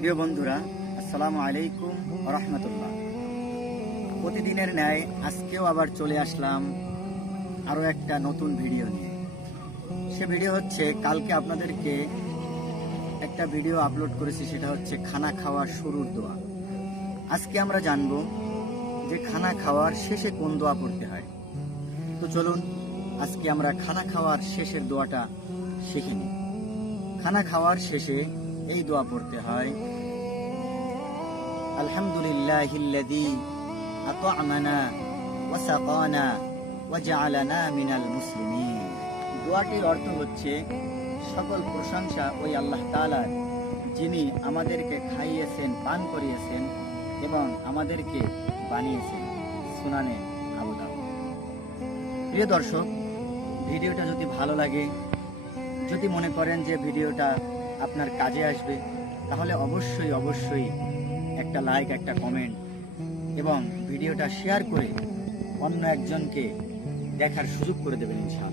প্রিয় বন্ধুরা, আসসালামু আলাইকুম ওয়া রাহমাতুল্লাহ। প্রতিদিনের ন্যায় আজকেও আবার চলে আসলাম আরও একটা নতুন ভিডিও নিয়ে। সে ভিডিও হচ্ছে, কালকে আপনাদেরকে একটা ভিডিও আপলোড করেছি, সেটা হচ্ছে খানা খাওয়ার শুরুর দোয়া। আজকে আমরা জানব যে খানা খাওয়ার শেষে কোন দোয়া পড়তে হয়। তো চলুন আজকে আমরা খানা খাওয়ার শেষের দোয়াটা শিখে নিই। খানা খাওয়ার শেষে এই দোয়া পড়তে হয়, আলহামদুলিল্লাহিল্লাযী আত'আমানা ওয়া সাকানা ওয়া জা'আলানা মিনাল মুসলিমিন। দোয়াটির অর্থ হচ্ছে, সকল প্রশংসা ওই আল্লাহ তাআলার, যিনি আমাদেরকে খাইয়েছেন, পান করিয়েছেন এবং আমাদেরকে বানিয়েছেন। সুনানে আবু দাউদ। প্রিয় দর্শক, ভিডিওটা যদি ভালো লাগে, যদি মনে করেন যে ভিডিওটা আপনার কাজে আসবে, তাহলে অবশ্যই একটা লাইক, একটা কমেন্ট এবং ভিডিওটা শেয়ার করে অন্য একজনকে দেখার সুযোগ করে দেবেন ইনশাআল্লাহ।